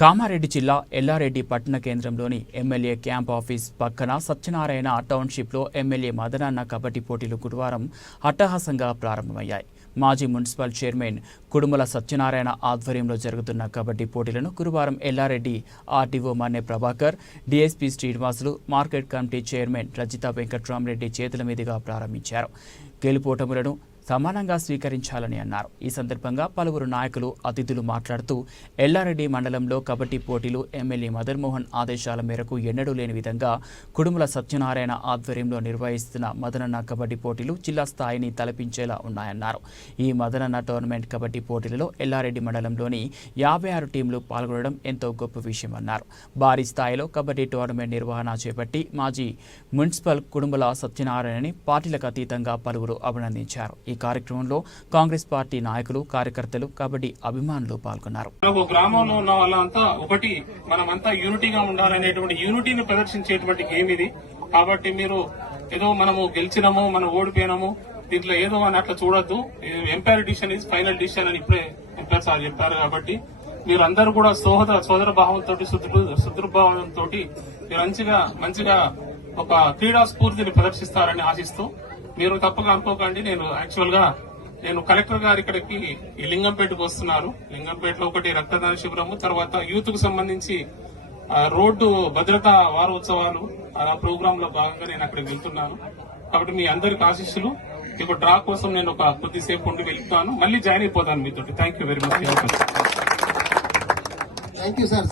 కామారెడ్డి జిల్లా ఎల్లారెడ్డి పట్టణ కేంద్రంలోని ఎమ్మెల్యే క్యాంప్ ఆఫీస్ పక్కన సత్యనారాయణ టౌన్షిప్లో ఎమ్మెల్యే మదనాన్న కబడ్డీ పోటీలు గురువారం అట్టహాసంగా ప్రారంభమయ్యాయి. మాజీ మున్సిపల్ చైర్మన్ కుడుమల సత్యనారాయణ ఆధ్వర్యంలో జరుగుతున్న కబడ్డీ పోటీలను గురువారం Yellareddy R D O Manne Prabhakar D S P Srinivasulu market committee chairman Rajitha Venkatramareddy చేతుల మీదుగా ప్రారంభించారు. గెలుపోటములను సమానంగా స్వీకరించాలని అన్నారు. ఈ సందర్భంగా పలువురు నాయకులు అతిథులు మాట్లాడుతూ ఎల్లారెడ్డి మండలంలో కబడ్డీ పోటీలు ఎమ్మెల్యే మదన్మోహన్ ఆదేశాల మేరకు ఎన్నడూ లేని విధంగా కుడుముల సత్యనారాయణ ఆధ్వర్యంలో నిర్వహిస్తున్న మదనన్న కబడ్డీ పోటీలు జిల్లా స్థాయిని తలపించేలా ఉన్నాయన్నారు. ఈ మదనన్న టోర్నమెంట్ కబడ్డీ పోటీలలో ఎల్లారెడ్డి మండలంలోని యాభై ఆరు టీంలు పాల్గొనడం ఎంతో గొప్ప విషయమన్నారు భారీ స్థాయిలో కబడ్డీ టోర్నమెంట్ నిర్వహణ చేపట్టి మాజీ మున్సిపల్ కుడుముల సత్యనారాయణని పార్టీలకు అతీతంగా పలువురు అభినందించారు. ఈ కార్యక్రమంలో కాంగ్రెస్ పార్టీ నాయకులు కార్యకర్తలు కబడ్డీ అభిమానులు పాల్గొన్నారు. గ్రామంలో ఉన్న వాళ్ళంతా ఒకటి మనమంతా యూనిటీగా ఉండాలనేటువంటి యూనిటీని ప్రదర్శించేటువంటి గేమ్ ఇది. కాబట్టి మీరు ఏదో మనము గెలిచినాము మనం ఓడిపోయినాము దీంట్లో ఏదో అని అట్లా చూడొద్దు. Umpire decision is final decision అని ఇప్పుడే ఎంపైర్ సార్ చెప్పారు కాబట్టి మీరు అందరూ కూడా సోదర సోదర భావంతో సుదృభావంతో మీరు మంచిగా మంచిగా ఒక క్రీడా స్ఫూర్తిని ప్రదర్శిస్తారని ఆశిస్తూ మీరు తప్పక అనుకోకండి నేను యాక్చువల్గా నేను కలెక్టర్ గారు ఇక్కడికి ఈ లింగంపేటకు వస్తున్నారు. లింగంపేటలో ఒకటి రక్తదాన శిబిరము తర్వాత యూత్కు సంబంధించి రోడ్డు భద్రతా వారోత్సవాలు ఆ ప్రోగ్రామ్లో భాగంగా నేను అక్కడికి వెళ్తున్నాను. కాబట్టి మీ అందరికి ఆశీస్సులు. ఇప్పుడు డ్రా కోసం నేను ఒక కొద్దిసేపు ఉండి వెళ్తాను. మళ్ళీ జాయిన్ అయిపోతాను మీతో thank you very much thank you sir